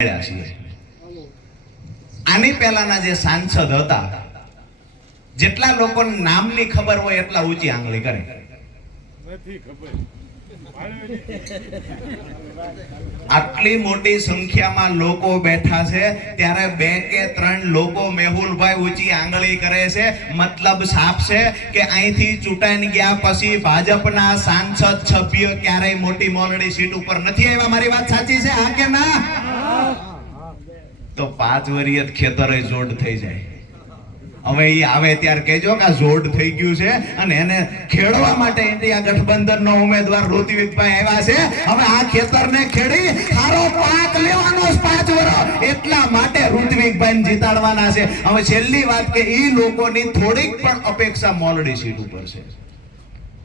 મળ્યા છીએ આની પહેલાના જે સાંસદ હતા, જેટલા લોકોને નામની ખબર હોય એટલા ઊંચી આંગળી કરે. નથી ખબર. આટલી મોટી સંખ્યામાં લોકો બેઠા છે ત્યારે બે કે ત્રણ લોકો મેહુલભાઈ ઊંચી આંગળી કરે છે. મતલબ સાફ છે કે અહીંથી ચૂંટાઈને ગયા પછી ભાજપના સાંસદ સભ્ય ક્યારેય મોટી મોલડી સીટ ઉપર નથી આવ્યા. મારી વાત સાચી છે હા કે ના? તો પાંચ વરિયત ખેતરે જોડ થઈ જાય. હવે એ આવે ત્યારે કહેજો કે આ જોડ થઈ ગયું છે અને એને ખેડવા માટે ઇન્ડિયા ગઠબંધનનો ઉમેદવાર ઋત્વિકભાઈ આવ્યા છે. હવે આ ખેતરને ખેડી સારો પાક લેવાનો પાંચ વર્ષ. એટલા માટે ઋત્વિકભાઈને જીતાડવાના છે. હવે છેલ્લી વાત કે એ લોકોની થોડીક પણ અપેક્ષા મોલડી સીટ ઉપર છે.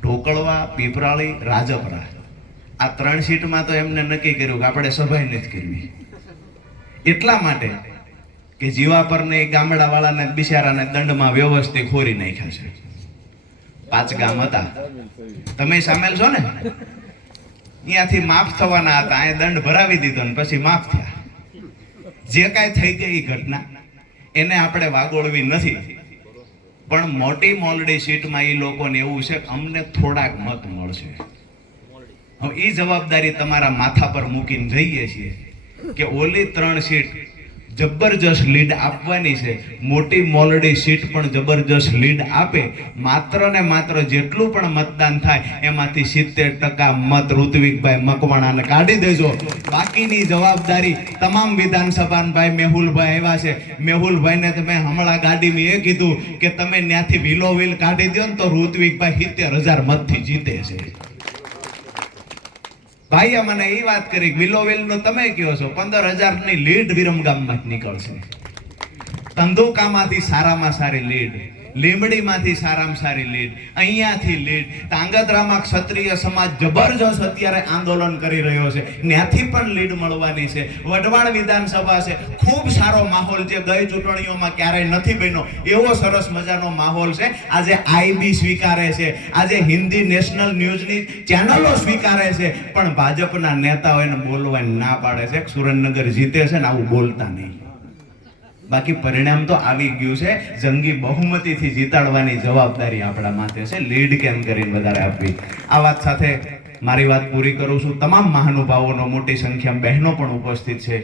ઢોકળવા, પીપરાળી, રાજપરા. આ ત્રણ સીટમાં તો એમને નક્કી કર્યું કે આપણે સભાઈ નથી કરવી. એટલા માટે કે જીવાપરને ગામડા વાળાને બિચારાને દંડમાં વ્યવસ્થિત ખોરી નાખ્યા છે. પાંચ ગામ હતા. તમે સામેલ છો ને? અહીંયાથી માફ થવાના હતા. અહીંયા દંડ ભરાવી દીધો ને પછી માફ થયા. જે કાંઈ થઈ ગઈ ઘટના. એને આપણે વાગોળવી નથી. પણ મોટી મોલડી સીટમાં એ લોકોને એવું છે કે અમને થોડાક મત મળશે. હવે એ જવાબદારી તમારા માથા પર મૂકીને જઈએ છીએ કે ઓલી ત્રણ સીટ જબરજસ્ત લીડ આપવાની છે. મોટી મોલડી સીટ પણ જબરજસ્ત લીડ આપે. માત્ર ને માત્ર જેટલું પણ મતદાન થાય, એમાંથી સિત્તેર ટકા મત ઋત્વિકભાઈ મકવાણાને કાઢી દેજો. બાકીની જવાબદારી તમામ વિધાનસભાભાઈ ભાઈ મેહુલભાઈ આવ્યા છે. મેહુલભાઈને તમે હમણાં ગાડીમાં એ કીધું કે તમે ત્યાંથી વિલો વિલ કાઢી દો ને તો ઋત્વિકભાઈ સિત્તેર હજાર મતથી જીતે છે. ભાઈએ મને એ વાત કરી વિલોવિલ નો તમે કયો છો પંદર હજારની લીડ વિરમગામમાં જ નીકળશે. તંદુકામાંથી સારામાં સારી લીડ. લીમડીમાંથી સારામાં સારી લીડ, અહીંયાથી લીડ. તાંગધ્રામાં ક્ષત્રિય સમાજ જબરજસ્ત અત્યારે આંદોલન કરી રહ્યો છે. ત્યાંથી પણ લીડ મળવાની છે. વઢવાણ વિધાનસભા છે. ખૂબ સારો માહોલ છે. ગઈ ચૂંટણીઓમાં ક્યારેય નથી બન્યો. એવો સરસ મજાનો માહોલ છે. આજે આઈબી સ્વીકારે છે. આજે હિન્દી નેશનલ ન્યૂઝની ચેનલો સ્વીકારે છે. પણ ભાજપના નેતાઓ એને બોલવા ના પાડે છે. સુરેન્દ્રનગર જીતે છે ને આવું બોલતા નહીં. બાકી પરિણામ તો આવી ગયું છે. જંગી બહુમતીથી જીતાડવાની જવાબદારી આપણા માથે છે. લીડ કેમ કરીને વધારે આપવી? આ વાત સાથે મારી વાત પૂરી કરું છું. તમામ મહાનુભાવોનો મોટી સંખ્યામાં બહેનો પણ ઉપસ્થિત છે.